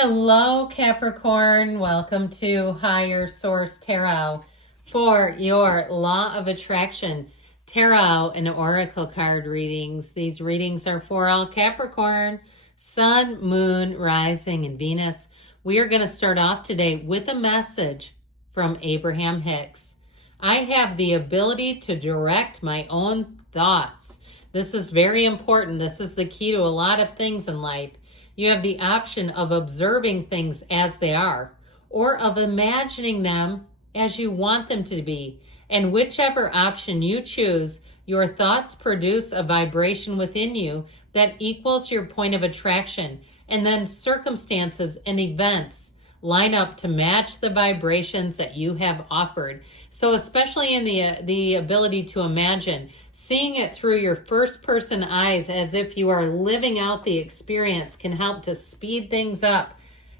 Hello, Capricorn. Welcome to Higher Source Tarot for your Law of Attraction Tarot and Oracle card readings. These readings are for all Capricorn, Sun, Moon, Rising, and Venus. We are going to start off today with a message from Abraham Hicks. I have the ability to direct my own thoughts. This is very important. This is the key to a lot of things in life. You have the option of observing things as they are, or of imagining them as you want them to be. And whichever option you choose, your thoughts produce a vibration within you that equals your point of attraction. And then circumstances and events line up to match the vibrations that you have offered. So especially in the ability to imagine, seeing it through your first person eyes as if you are living out the experience can help to speed things up,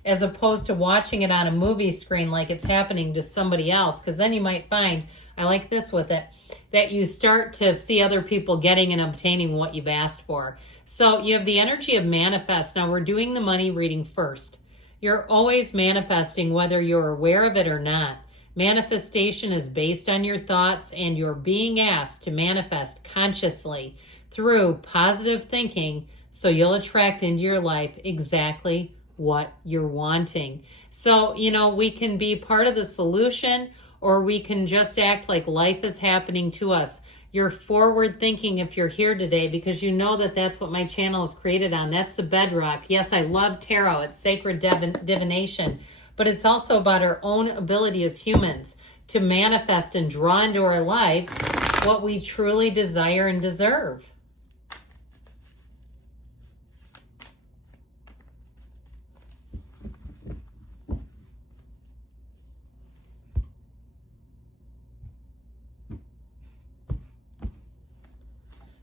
as opposed to watching it on a movie screen like it's happening to somebody else. Because then you might find, I like this with it, that you start to see other people getting and obtaining what you've asked for. So you have the energy of manifest. Now we're doing the money reading first. You're always manifesting whether you're aware of it or not. Manifestation is based on your thoughts, and you're being asked to manifest consciously through positive thinking, so you'll attract into your life exactly what you're wanting. So, we can be part of the solution, or we can just act like life is happening to us. You're forward thinking if you're here today, because you know that that's what my channel is created on. That's the bedrock. Yes, I love tarot. It's sacred divination, but it's also about our own ability as humans to manifest and draw into our lives what we truly desire and deserve.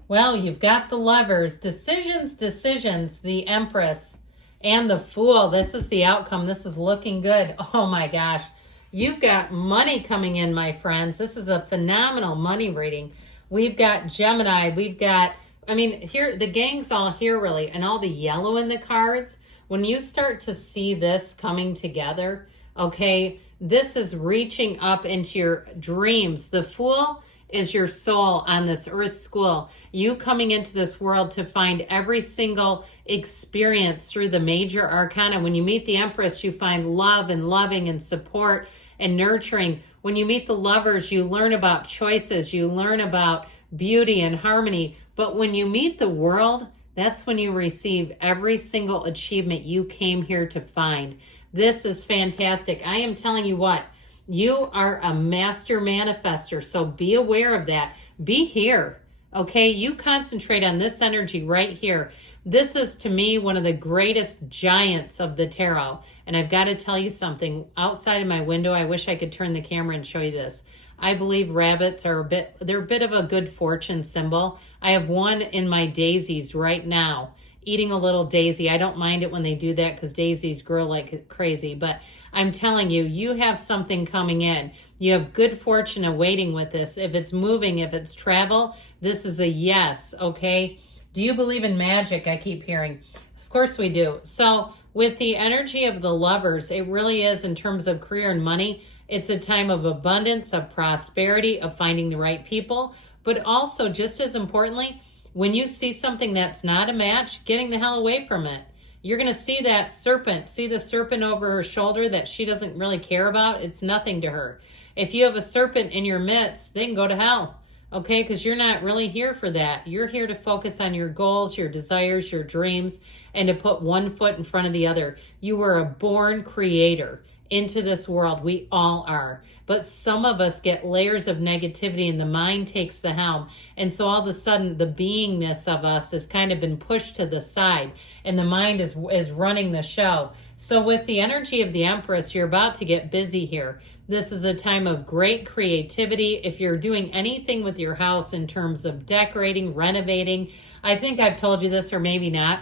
Well, you've got the Lovers, decisions, the Empress, and the Fool. This is the outcome. This is looking good. Oh my gosh. You've got money coming in, my friends. This is a phenomenal money reading. We've got Gemini. We've got, here, the gang's all here really, and all the yellow in the cards. When you start to see this coming together, okay, this is reaching up into your dreams. The Fool is your soul on this earth school. You coming into this world to find every single experience through the major arcana. When you meet the Empress, you find love and loving and support and nurturing. When you meet the Lovers, you learn about choices. You learn about beauty and harmony. But when you meet the World, that's when you receive every single achievement you came here to find. This is fantastic. I am telling you what, you are a master manifester, so be aware of that. Be here, okay? You concentrate on this energy right here. This is, to me, one of the greatest giants of the tarot. And I've got to tell you something. Outside of my window, I wish I could turn the camera and show you this. I believe rabbits are they're a bit of a good fortune symbol. I have one in my daisies right now, eating a little daisy. I don't mind it when they do that because daisies grow like crazy. But I'm telling you, you have something coming in. You have good fortune awaiting with this. If it's moving, if it's travel, this is a yes, okay? Do you believe in magic? I keep hearing. Of course we do. So with the energy of the Lovers, it really is, in terms of career and money, it's a time of abundance, of prosperity, of finding the right people. But also, just as importantly, when you see something that's not a match, getting the hell away from it. You're going to see that serpent, see the serpent over her shoulder that she doesn't really care about. It's nothing to her. If you have a serpent in your midst, they can go to hell, okay? Because you're not really here for that. You're here to focus on your goals, your desires, your dreams, and to put one foot in front of the other. You were a born creator into this world. We all are. But some of us get layers of negativity and the mind takes the helm. And so all of a sudden the beingness of us has kind of been pushed to the side and the mind is running the show. So with the energy of the Empress, you're about to get busy here. This is a time of great creativity. If you're doing anything with your house in terms of decorating, renovating, I think I've told you this or maybe not.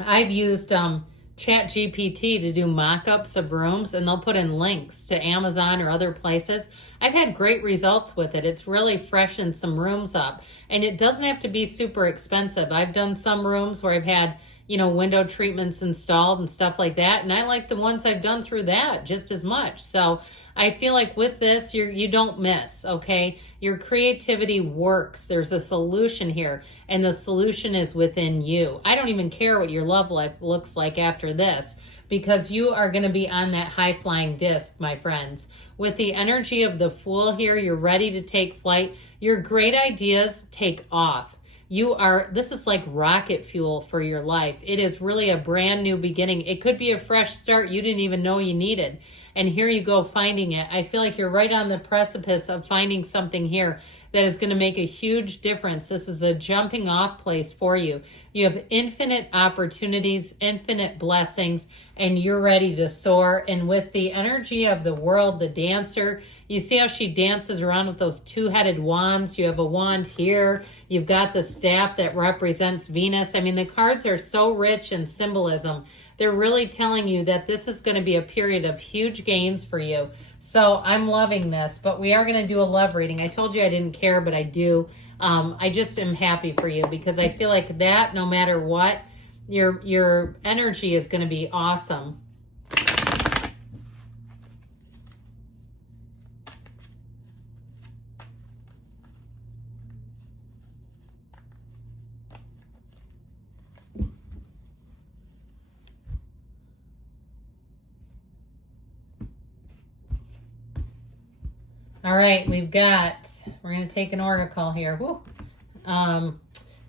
I've used ChatGPT to do mock-ups of rooms, and they'll put in links to Amazon or other places. I've had great results with it. It's really freshened some rooms up, and it doesn't have to be super expensive. I've done some rooms where I've had window treatments installed and stuff like that. And I like the ones I've done through that just as much. So I feel like with this, you don't miss, okay? Your creativity works. There's a solution here, and the solution is within you. I don't even care what your love life looks like after this, because you are going to be on that high-flying disc, my friends. With the energy of the Fool here, you're ready to take flight. Your great ideas take off. This is like rocket fuel for your life. It is really a brand new beginning. It could be a fresh start you didn't even know you needed. And here you go finding it. I feel like you're right on the precipice of finding something here that is going to make a huge difference. This is a jumping off place for you. You have infinite opportunities, infinite blessings, and you're ready to soar. And with the energy of the world, the dancer, you see how she dances around with those two-headed wands. You have a wand here. You've got the staff that represents Venus. I mean, the cards are so rich in symbolism. They're really telling you that this is going to be a period of huge gains for you. So I'm loving this, but we are going to do a love reading. I told you I didn't care, but I do. I just am happy for you because I feel like that no matter what, your energy is going to be awesome. All right, we're going to take an oracle here. Woo.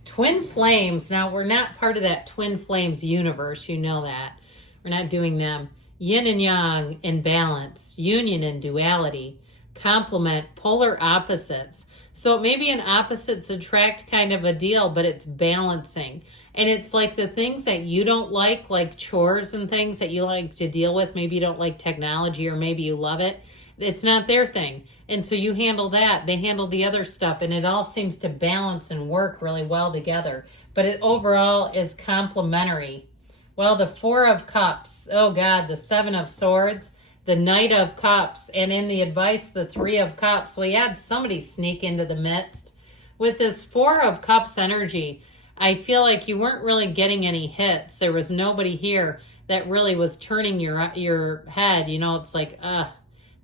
Twin flames. Now, we're not part of that twin flames universe. You know that. We're not doing them. Yin and yang in balance. Union and duality. Complement. Polar opposites. So it may be an opposites attract kind of a deal, but it's balancing. And it's like the things that you don't like chores and things that you like to deal with. Maybe you don't like technology or maybe you love it. It's not their thing. And so you handle that. They handle the other stuff. And it all seems to balance and work really well together. But it overall is complementary. Well, the Four of Cups. Oh, God. The Seven of Swords. The Knight of Cups. And in the advice, the Three of Cups. We had somebody sneak into the midst. With this Four of Cups energy, I feel like you weren't really getting any hits. There was nobody here that really was turning your head. It's like,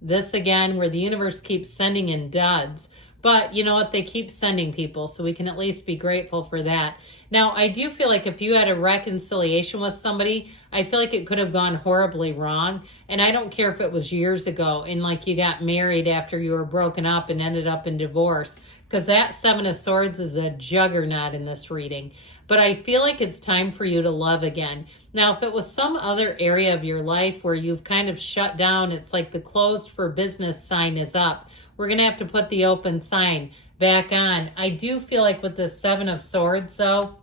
this again, where the universe keeps sending in duds. But you know what? They keep sending people, so we can at least be grateful for that. Now, I do feel like if you had a reconciliation with somebody, I feel like it could have gone horribly wrong. And I don't care if it was years ago and like you got married after you were broken up and ended up in divorce, because that Seven of Swords is a juggernaut in this reading. But I feel like it's time for you to love again. Now, if it was some other area of your life where you've kind of shut down, it's like the closed for business sign is up. We're going to have to put the open sign back on. I do feel like with the Seven of Swords, though,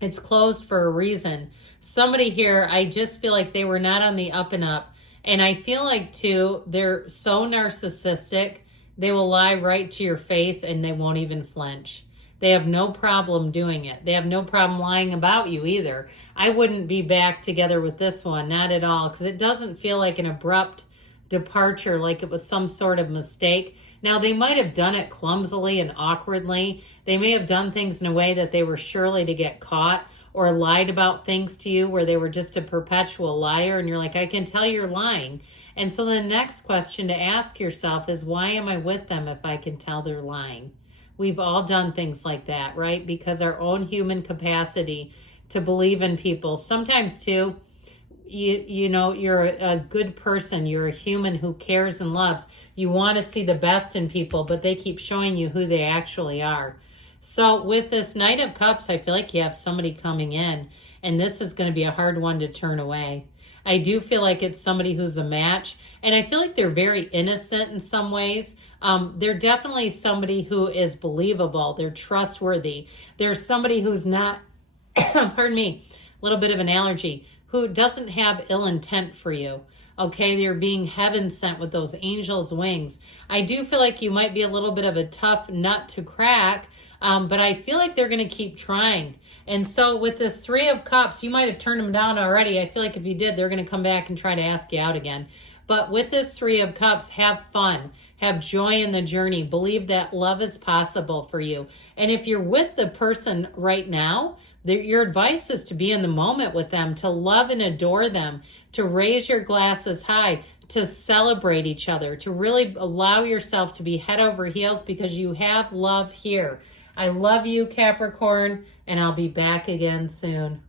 it's closed for a reason. Somebody here, I just feel like they were not on the up and up. And I feel like, too, they're so narcissistic, they will lie right to your face and they won't even flinch. They have no problem doing it. They have no problem lying about you either. I wouldn't be back together with this one, not at all, because it doesn't feel like an abrupt departure, like it was some sort of mistake. Now, they might have done it clumsily and awkwardly. They may have done things in a way that they were surely to get caught, or lied about things to you where they were just a perpetual liar, and you're like, I can tell you're lying. And so the next question to ask yourself is, why am I with them if I can tell they're lying? We've all done things like that, right? Because our own human capacity to believe in people. Sometimes, too, you're a good person. You're a human who cares and loves. You want to see the best in people, but they keep showing you who they actually are. So with this Knight of Cups, I feel like you have somebody coming in, and this is going to be a hard one to turn away. I do feel like it's somebody who's a match, and I feel like they're very innocent in some ways. They're definitely somebody who is believable. They're trustworthy. There's somebody who's not, pardon me, a little bit of an allergy, who doesn't have ill intent for you. Okay, they're being heaven sent with those angels' wings. I do feel like you might be a little bit of a tough nut to crack, but I feel like they're going to keep trying. And so with this Three of Cups, you might have turned them down already. I feel like if you did, they're going to come back and try to ask you out again. But with this Three of Cups, have fun. Have joy in the journey. Believe that love is possible for you. And if you're with the person right now, Your advice is to be in the moment with them, to love and adore them, to raise your glasses high, to celebrate each other, to really allow yourself to be head over heels because you have love here. I love you, Capricorn, and I'll be back again soon.